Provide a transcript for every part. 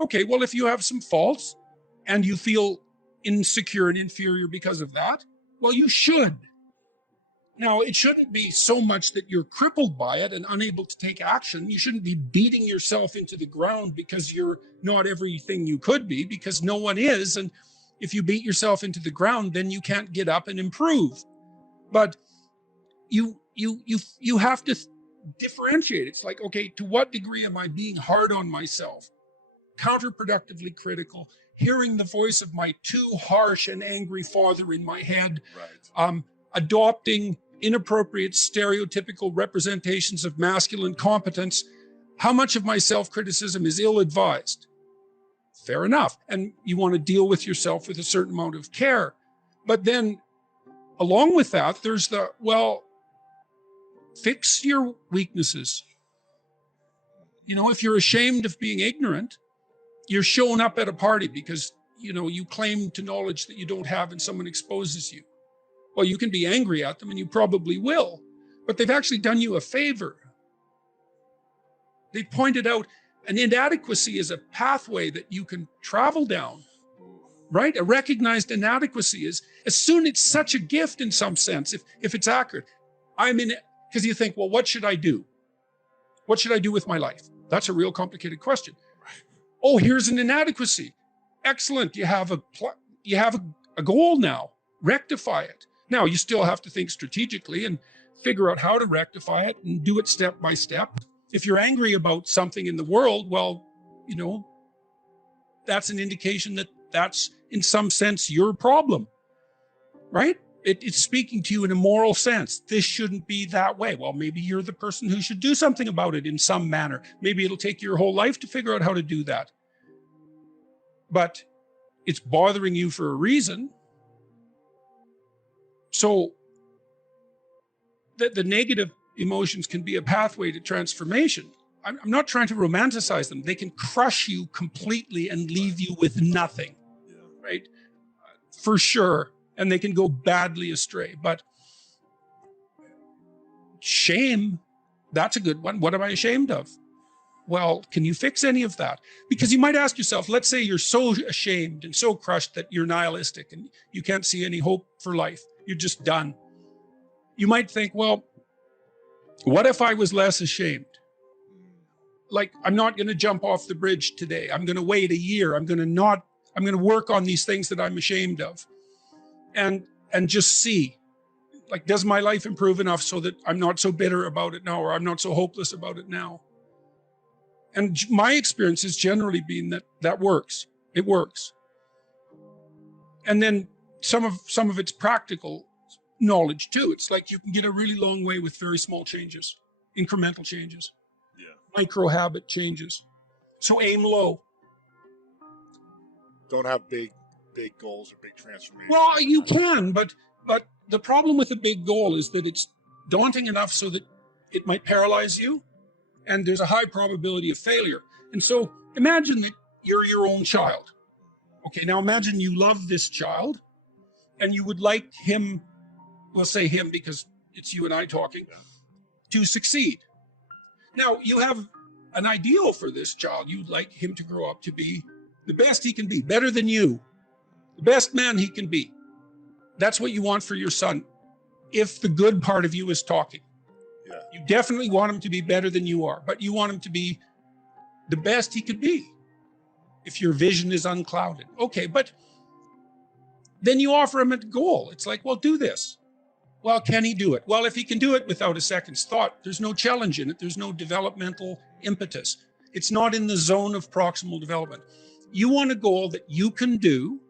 Okay, well, if you have some faults and you feel insecure and inferior because of that, well, you should. Now, it shouldn't be so much that you're crippled by it and unable to take action. You shouldn't be beating yourself into the ground because you're not everything you could be, because no one is. And if you beat yourself into the ground, then you can't get up and improve. But you have to differentiate. It's like, okay, to what degree am I being hard on myself, counterproductively critical, hearing the voice of my too harsh and angry father in my head, Right. Adopting inappropriate stereotypical representations of masculine competence? How much of my self-criticism is ill-advised? Fair enough. And you want to deal with yourself with a certain amount of care. But then along with that, there's the, well, fix your weaknesses. You know, if you're ashamed of being ignorant, you're showing up at a party because, you know, you claim to knowledge that you don't have and someone exposes you. Well, you can be angry at them, and you probably will, but they've actually done you a favor. They pointed out an inadequacy is a pathway that you can travel down, right? A recognized inadequacy is, as soon it's such a gift in some sense, if it's accurate. I'm in it, because you think, well, what should I do? What should I do with my life? That's a real complicated question. Oh, here's an inadequacy. Excellent. You have a goal now. Rectify it. Now, you still have to think strategically and figure out how to rectify it and do it step by step. If you're angry about something in the world, well, you know, that's an indication that that's in some sense your problem, right? It's speaking to you in a moral sense. This shouldn't be that way. Well, maybe you're the person who should do something about it in some manner. Maybe it'll take your whole life to figure out how to do that. But it's bothering you for a reason. So the negative emotions can be a pathway to transformation. I'm not trying to romanticize them. They can crush you completely and leave you with nothing, right? For sure. And they can go badly astray. But shame, that's a good one. What am I ashamed of? Well, can you fix any of that? Because you might ask yourself, let's say you're so ashamed and so crushed that you're nihilistic and you can't see any hope for life. You're just done. You might think, well, what if I was less ashamed? Like, I'm not going to jump off the bridge today. I'm going to wait a year. I'm going to work on these things that I'm ashamed of. And just see, like, does my life improve enough so that I'm not so bitter about it now, or I'm not so hopeless about it now? And my experience has generally been that works. It works. And then some of it's practical knowledge too. It's like you can get a really long way with very small changes, incremental changes, micro habit changes. So aim low. Don't have big goals or big transformations. Well, you can, but the problem with a big goal is that it's daunting enough so that it might paralyze you, and there's a high probability of failure. And so imagine that you're your own child. Okay, now imagine you love this child, and you would like him, we'll say him because it's you and I talking, to succeed. Now, you have an ideal for this child. You'd like him to grow up to be the best he can be, better than you, the best man he can be. That's what you want for your son, if the good part of you is talking. Yeah. You definitely want him to be better than you are, but you want him to be the best he could be if your vision is unclouded. Okay, but then you offer him a goal. It's like, well, do this. Well, can he do it? Well, if he can do it without a second's thought, there's no challenge in it. There's no developmental impetus. It's not in the zone of proximal development. You want a goal that you can do,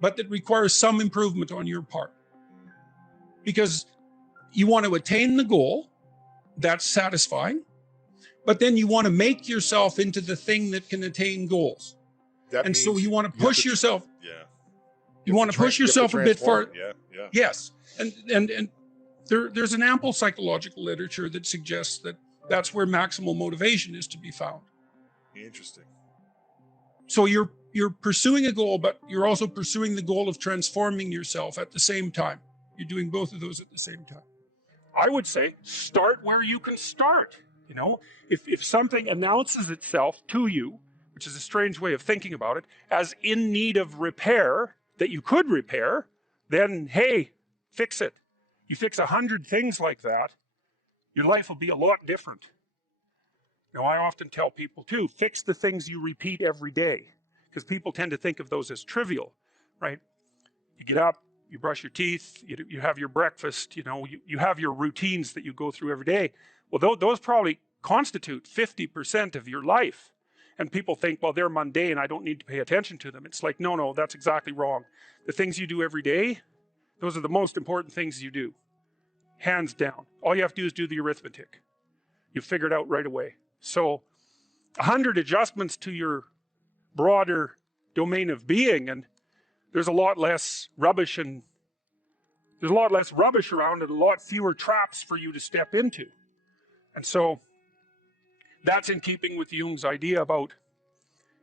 but that requires some improvement on your part. Because you want to attain the goal, that's satisfying, but then you want to make yourself into the thing that can attain goals. And so you want to push yourself. Yeah. You want to push yourself a bit further. Yeah. Yes. And there's an ample psychological literature that suggests that that's where maximal motivation is to be found. Interesting. So you're pursuing a goal, but you're also pursuing the goal of transforming yourself at the same time. You're doing both of those at the same time. I would say start where you can start. You know, if something announces itself to you, which is a strange way of thinking about it, as in need of repair, that you could repair, then hey, fix it. You fix 100 things like that, your life will be a lot different. Now, I often tell people too, fix the things you repeat every day, because people tend to think of those as trivial, right? You get up, you brush your teeth, you have your breakfast, you have your routines that you go through every day. Well, those probably constitute 50% of your life. And people think, well, they're mundane, I don't need to pay attention to them. It's like, no, that's exactly wrong. The things you do every day, those are the most important things you do. Hands down. All you have to do is do the arithmetic. You figure it out right away. So 100 adjustments to your broader domain of being, and there's a lot less rubbish around and a lot fewer traps for you to step into. And so that's in keeping with Jung's idea about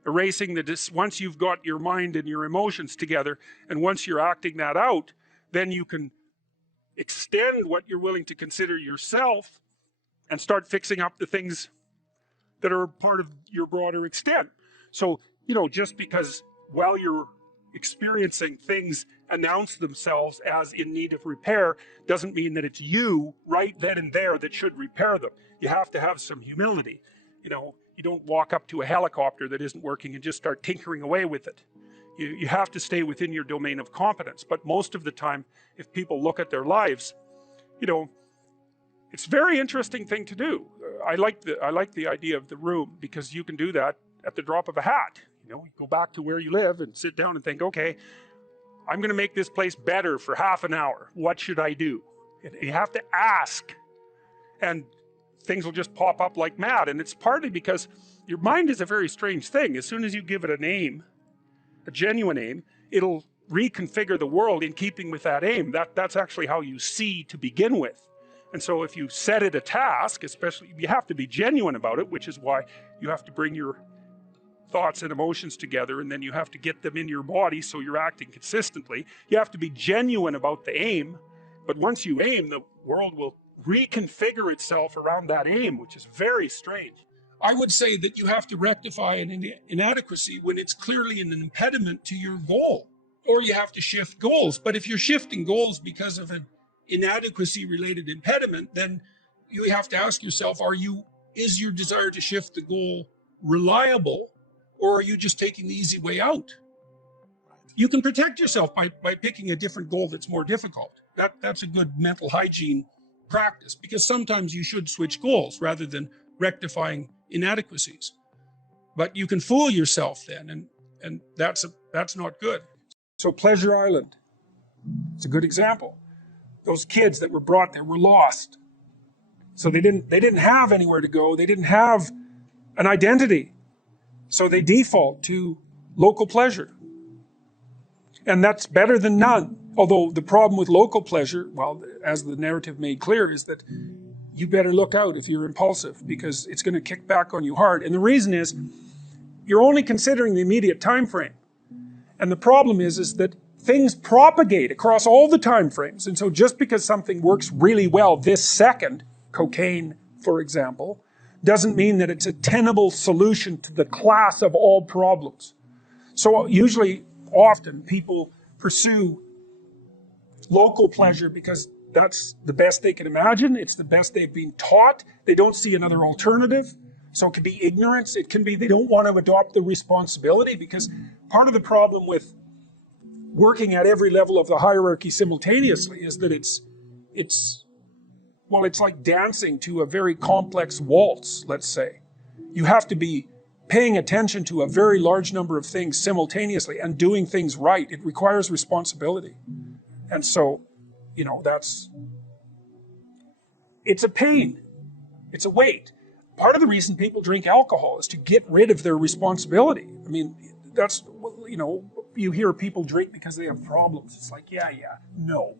erasing once you've got your mind and your emotions together, and once you're acting that out, then you can extend what you're willing to consider yourself and start fixing up the things that are part of your broader extent. So, just because while you're experiencing things announce themselves as in need of repair doesn't mean that it's you right then and there that should repair them. You have to have some humility. You don't walk up to a helicopter that isn't working and just start tinkering away with it. You have to stay within your domain of competence. But most of the time, if people look at their lives, it's a very interesting thing to do. I like the idea of the room, because you can do that at the drop of a hat. You go back to where you live and sit down and think, okay, I'm going to make this place better for half an hour. What should I do? You have to ask, and things will just pop up like mad. And it's partly because your mind is a very strange thing. As soon as you give it an aim, a genuine aim, it'll reconfigure the world in keeping with that aim. That's actually how you see to begin with. And so if you set it a task, especially, you have to be genuine about it, which is why you have to bring your thoughts and emotions together, and then you have to get them in your body so you're acting consistently. You have to be genuine about the aim, but once you aim, the world will reconfigure itself around that aim, which is very strange. I would say that you have to rectify an inadequacy when it's clearly an impediment to your goal, or you have to shift goals. But if you're shifting goals because of an inadequacy-related impediment, then you have to ask yourself, is your desire to shift the goal reliable, or are you just taking the easy way out? You can protect yourself by picking a different goal that's more difficult. That's a good mental hygiene practice, because sometimes you should switch goals rather than rectifying inadequacies. But you can fool yourself then, and that's not good. So Pleasure Island, it's a good example. Those kids that were brought there were lost. So they didn't have anywhere to go. They didn't have an identity. So they default to local pleasure. And that's better than none. Although the problem with local pleasure, well, as the narrative made clear, is that you better look out if you're impulsive, because it's going to kick back on you hard. And the reason is, you're only considering the immediate time frame. And the problem is that things propagate across all the time frames. And so just because something works really well this second, cocaine, for example, doesn't mean that it's a tenable solution to the class of all problems. So usually, often, people pursue local pleasure because that's the best they can imagine. It's the best they've been taught. They don't see another alternative. So it can be ignorance. It can be they don't want to adopt the responsibility, because part of the problem with working at every level of the hierarchy simultaneously is that it's like dancing to a very complex waltz, let's say. You have to be paying attention to a very large number of things simultaneously and doing things right. It requires responsibility. And so, it's a pain. It's a weight. Part of the reason people drink alcohol is to get rid of their responsibility. I mean, that's, you hear people drink because they have problems. It's like, no.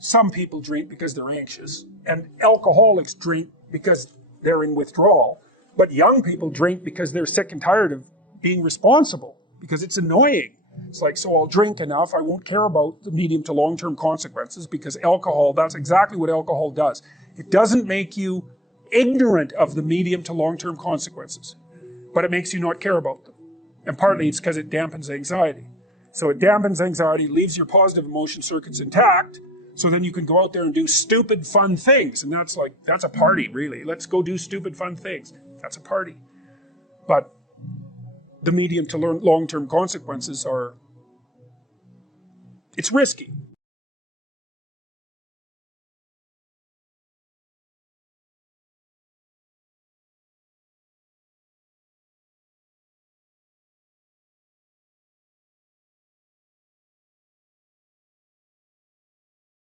Some people drink because they're anxious, and alcoholics drink because they're in withdrawal. But young people drink because they're sick and tired of being responsible, because it's annoying. It's like, so I'll drink enough, I won't care about the medium to long-term consequences, because alcohol, that's exactly what alcohol does. It doesn't make you ignorant of the medium to long-term consequences, but it makes you not care about them. And partly it's because it dampens anxiety. So it dampens anxiety, leaves your positive emotion circuits intact, so then you can go out there and do stupid fun things. And that's a party, really. Let's go do stupid fun things. That's a party. But the medium to long-term consequences it's risky.